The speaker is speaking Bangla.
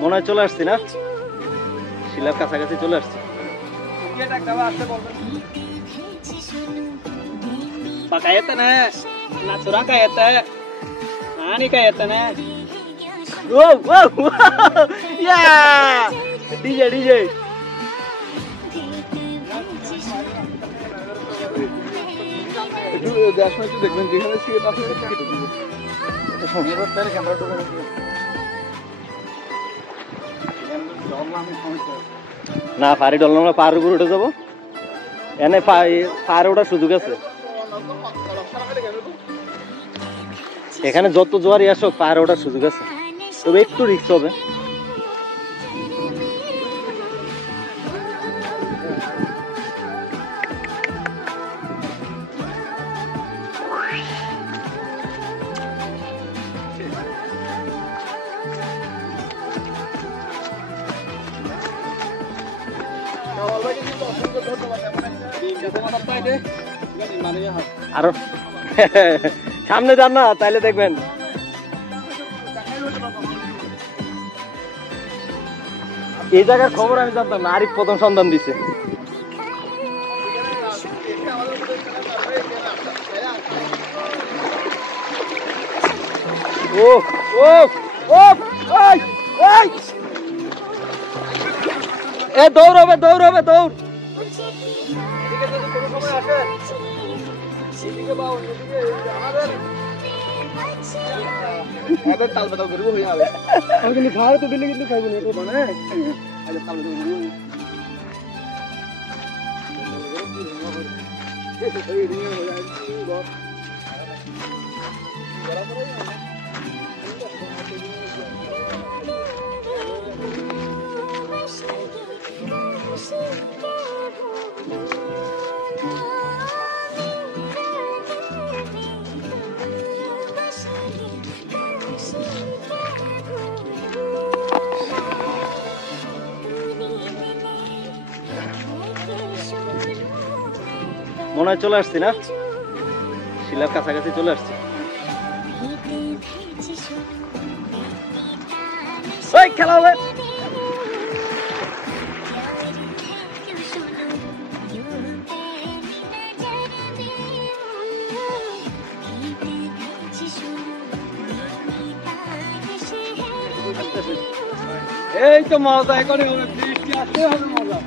মনে হয় চলে আসছি না, শিলার কাছাকাছি চলে আসছি। Pakayatana, natura kayata, nani kayatana. Wow, wow, wow, yeah, DJ, DJ. না পাহাড়ি ডল আমরা পাহাড়ের উপরে উঠে যাবো, এনে পাহাড়ে ওঠার সুযোগ আছে। এখানে যত জোয়ারই আসুক পাহাড়ে ওঠার সুযোগ আছে, তবে একটু রিস্ক হবে। আরো সামনে যান না, তাইলে দেখবেন। এই জায়গার খবর আমি জানতাম না, আরিফ প্রথম সন্ধান দিছে। ও ও ও এ দৌড়বে দৌড়বে দৌড়। তাল বাতাও করবো হয়ে যাবে, কিন্তু খাওয়া তো দিলে কিন্তু খাইবো না, মানে তাল মনে হয় চলে আসছি না, শিলার কাছাকাছি চলে আসছি। খেলা হবে। এই তো মজা, এখন বৃষ্টি আসতে হবে মজা।